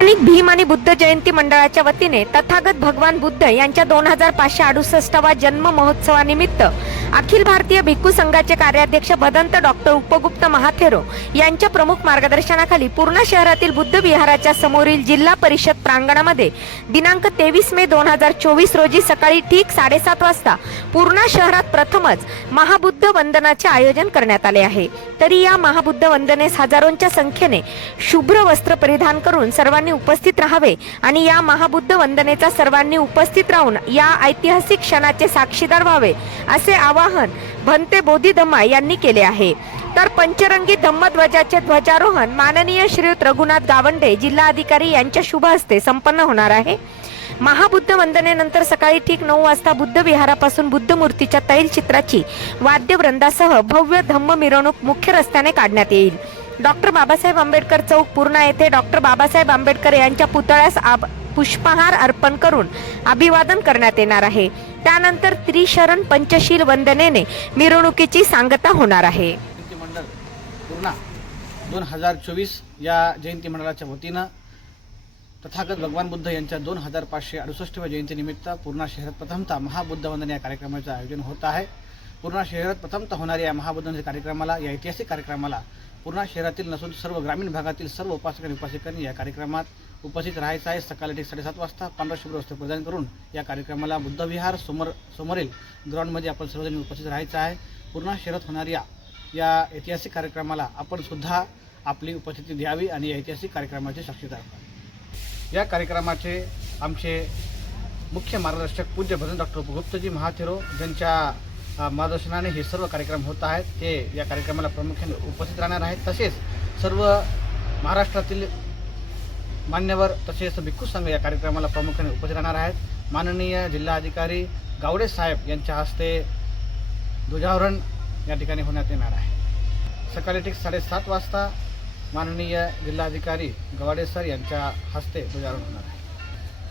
भीम आणि बुद्ध जयंती मंडळाच्या वतीने तथागत भगवान बुद्ध यांच्या दोन हजार पाचशे अडुसष्टवा जन्म महोत्सवानिमित्त अखिल भारतीय भिक्खू संघाचे कार्याध्यक्ष भदंत डॉक्टर उपगुप्त महाथेरो यांच्या प्रमुख मार्गदर्शनाखाली पूर्णा शहरातील बुद्ध विहाराच्या समोरील जिल्हा परिषद प्रांगणामध्ये दिनांक तेवीस मे दोन हजार चोवीस रोजी सकाळी ठीक साडेसात वाजता पूर्णा शहरात प्रथमच महाबुद्ध वंदनाचे आयोजन करण्यात आले आहे. तरी या महाबुद्ध वंदनेस हजारोंच्या संख्येने शुभ्र वस्त्र परिधान करून सर्वांनी उपस्थित राहावे आणि या महाबुद्ध वंदनेचा सर्वांनी उपस्थित राहून या ऐतिहासिक क्षणाचे साक्षीदार व्हावे असे आवाहन भंते बोधिधम्मा यांनी केले आहे. तर पंचरंगी धम्मध्वजाचे ध्वजारोहण माननीय श्रीयुत रघुनाथ गावंडे जिल्हाधिकारी यांच्या शुभ हस्ते संपन्न होणार आहे. महाबुद्ध वंदनेनंतर सकाळी ठीक नऊ वाजता बुद्ध विहारापासून बुद्ध मूर्तीच्या तैलचित्राची वाद्यवृंदासह भव्य धम्म मिरवणूक मुख्य रस्त्याने काढण्यात येईल. डॉक्टर बाबासाहेब आंबेडकर चौक पूर्णा येथे डॉक्टर बाबासाहेब आंबेडकर यांच्या पुतळ्यास आब पुष्पहार अर्पण करून अभिवादन करण्यात येणार आहे. त्यानंतर त्रिशरण पंचशील वंदनेने मिरवणुकीची सांगता होणार आहे. मंडळ पूर्णा दोन हजार चोवीस या जयंती मंडळाच्या वतीनं तथागत भगवान बुद्ध यांच्या दोन हजार पाचशे अडुसष्टव्या जयंतीनिमित्त पूर्णा शहरात प्रथमतः महाबुद्ध वंदन या कार्यक्रमाचं आयोजन होत आहे. पूर्णा शहरात प्रथमतः होणाऱ्या या महाबुद्ध कार्यक्रमाला या ऐतिहासिक कार्यक्रमाला पूर्णा शहरातील नसून सर्व ग्रामीण भागातील सर्व उपासक आणि उपासिकांनी या कार्यक्रमात उपस्थित राहायचं आहे. सकाळी एक साडेसात वाजता पांढरा शुभ्र वस्त्र प्रदान करून या कार्यक्रमाला बुद्धविहार समोर समोरील ग्राउंडमध्ये आपण सर्वजण उपस्थित राहायचं आहे. पूर्णा शहरात होणाऱ्या या ऐतिहासिक कार्यक्रमाला आपण सुद्धा आपली उपस्थिती द्यावी आणि ऐतिहासिक कार्यक्रमाचे साक्षीदार या कार्यक्रमाचे आमचे मुख्य मार्गदर्शक पूज्य भजन डॉक्टर गुप्तजी महाथेरो ज्यांच्या मार्गदर्शनाने हे सर्व कार्यक्रम होत आहेत. ते या कार्यक्रमाला प्रामुख्याने उपस्थित राहणार आहेत. तसेच सर्व महाराष्ट्रातील मान्यवर तसेच भिक्खू संघ या कार्यक्रमाला प्रामुख्याने उपस्थित राहणार आहेत. माननीय जिल्हाधिकारी गावडे साहेब यांच्या हस्ते ध्वजावरण या ठिकाणी होण्यात येणार आहे. सकाळी ठीक साडेसात वाजता माननीय जिल्हाधिकारी गवाडे सर यांच्या हस्ते ध्वजारोहण होणार आहे.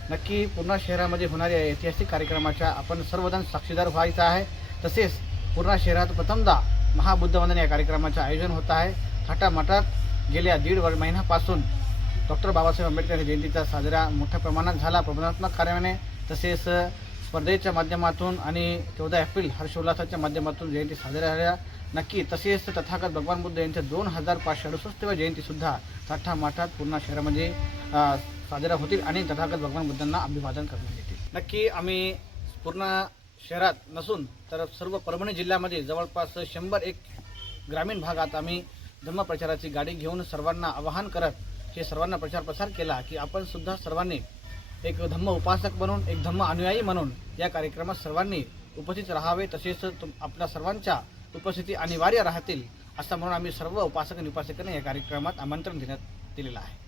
नक्की पूर्णा शहरामध्ये होणाऱ्या ऐतिहासिक कार्यक्रमाच्या आपण सर्वजण साक्षीदार व्हायचं आहे. तसेच पूर्णा शहरात प्रथमदा महाबुद्धवंदन या कार्यक्रमाचे आयोजन होत आहे. थाटामाटात गेल्या दीड वर महिन्यापासून डॉक्टर बाबासाहेब आंबेडकर जयंतीचा साजरा मोठ्या प्रमाणात झाला. प्रबोधनात्मक कार्याने तसेच स्पर्धेच्या माध्यमातून आणि चौदा एप्रिल हर्षोल्लासाच्या माध्यमातून जयंती साजऱ्या झाल्या. नक्की तसेच तथागत भगवान बुद्ध यांच्या दोन हजार पाचशे अडुसष्टव्या जयंतीसुद्धा थाटामाटात पूर्णा शहरामध्ये साजऱ्या होतील आणि तथागत भगवान बुद्धांना अभिवादन करण्यात येतील. नक्की आम्ही पूर्ण शहरात नसून तर सर्व परभणी जिल्ह्यामध्ये जवळपास शंभर एक ग्रामीण भागात आम्ही धर्मप्रचाराची गाडी घेऊन सर्वांना आवाहन करत हे सर्वांना प्रचार प्रसार केला की आपण सुद्धा सर्वांनी एक धम्म उपासक म्हणून एक धम्म अनुयायी म्हणून या कार्यक्रमात सर्वांनी उपस्थित राहावे तसेच तुम- आपल्या सर्वांच्या उपस्थिती अनिवार्य राहतील असं म्हणून आम्ही सर्व उपासक आणि उपासकांना या कार्यक्रमात आमंत्रण देण्यात दिलेलं आहे.